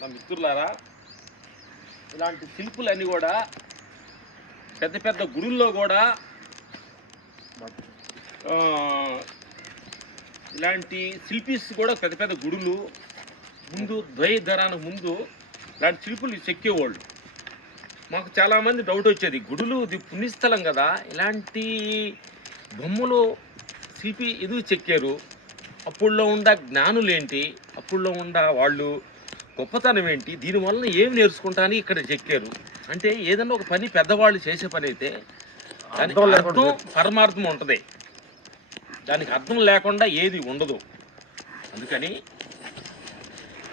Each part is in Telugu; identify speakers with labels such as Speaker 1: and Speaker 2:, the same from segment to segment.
Speaker 1: మా మిత్రులారా ఇలాంటి శిల్పులన్నీ కూడా పెద్ద పెద్ద గుడుల్లో కూడా ఇలాంటి శిల్పీస్ కూడా పెద్ద పెద్ద గుడులు ముందు ద్వైధరానికి ముందు ఇలాంటి శిల్పులు చెక్కేవాళ్ళు. మాకు చాలామంది డౌట్ వచ్చేది గుడులు ఇది పుణ్యస్థలం కదా ఇలాంటి బొమ్మలు శిల్పి ఎందుకు చెక్కారు? అప్పుడులో ఉండ జ్ఞానులు ఏంటి? అప్పుడులో ఉండ వాళ్ళు గొప్పతనం ఏంటి? దీనివల్ల ఏమి నేర్చుకుంటాని ఇక్కడ చెక్కారు. అంటే ఏదైనా ఒక పని పెద్దవాళ్ళు చేసే పని అయితే దానికి
Speaker 2: అర్థం
Speaker 1: పరమార్థం ఉంటుంది. దానికి అర్థం లేకుండా ఏది ఉండదు. అందుకని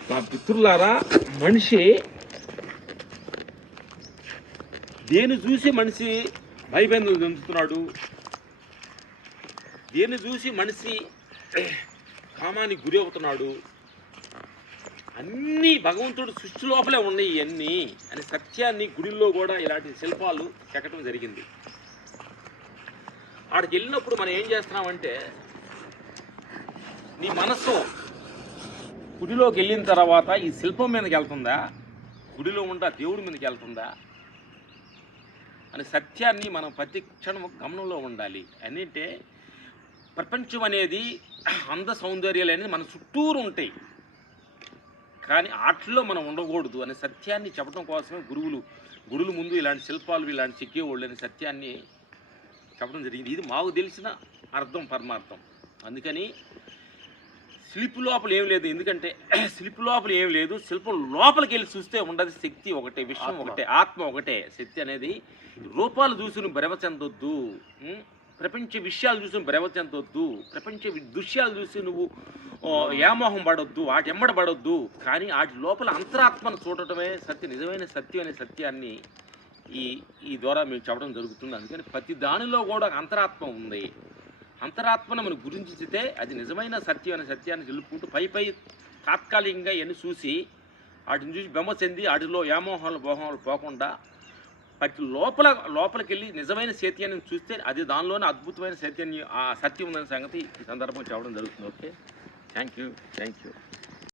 Speaker 1: నా పితృలారా మనిషి దేని చూసి మనిషి భయబంధులు చెందుతున్నాడు? దేని చూసి మనిషి కామానికి గురి అవుతున్నాడు? అన్నీ భగవంతుడు సృష్టి లోపలే ఉన్నాయి ఇవన్నీ అనే సత్యాన్ని గుడిల్లో కూడా ఇలాంటి శిల్పాలు చెక్కటం జరిగింది. ఆడికి వెళ్ళినప్పుడు మనం ఏం చేస్తున్నామంటే నీ మనస్సు గుడిలోకి వెళ్ళిన తర్వాత ఈ శిల్పం మీదకి వెళ్తుందా? గుడిలో ఉండా దేవుడి మీదకి వెళ్తుందా? అనే సత్యాన్ని మనం ప్రతి క్షణం గమనంలో ఉండాలి. అంటే ప్రపంచం అనేది అంద సౌందర్యాలు అనేది మన చుట్టూరు ఉంటాయి. కానీ వాటిలో మనం ఉండకూడదు అనే సత్యాన్ని చెప్పడం కోసమే గురువులు గురువుల ముందు ఇలాంటి శిల్పాలు ఇలాంటి చెక్కేవాళ్ళు అనే సత్యాన్ని చెప్పడం జరిగింది. ఇది మాకు తెలిసిన అర్థం పరమార్థం. అందుకని శిల్పు లోపల ఏం లేదు. ఎందుకంటే శిల్పు లోపల ఏం లేదు. శిల్పం లోపలికి వెళ్ళి చూస్తే ఉండదు. శక్తి ఒకటే విషయం. ఒకటే ఆత్మ ఒకటే. శక్తి అనేది రూపాలు చూసి నువ్వు భ్రమ చెందొద్దు? ప్రపంచ విషయాలు చూసి నువ్వు భ్రమ చెందొద్దు ప్రపంచ దృశ్యాలు చూసి నువ్వు ఓ, వ్యామోహం పడొద్దు వాటి ఎమ్మడ పడొద్దు. కానీ వాటి లోపల అంతరాత్మను చూడటమే సత్య నిజమైన సత్యం అనే సత్యాన్ని ఈ ఈ ద్వారా మేము చెప్పడం జరుగుతుంది. అందుకని ప్రతి దానిలో కూడా అంతరాత్మ ఉంది. అంతరాత్మను మనం గురించితే అది నిజమైన సత్యం అనే సత్యాన్ని తెలుపుకుంటూ పై పై తాత్కాలికంగా ఇవన్నీ చూసి వాటిని చూసి బెమ్మ చెంది వాటిలో వ్యామోహాలు మోహాలు పోకుండా వాటి లోపల లోపలికి వెళ్ళి నిజమైన చైతన్యం చూస్తే అది దానిలోనే అద్భుతమైన చైతన్యం ఆ సత్యం ఉందనే సంగతి ఈ సందర్భం చెప్పడం జరుగుతుంది. Okay? Thank you thank you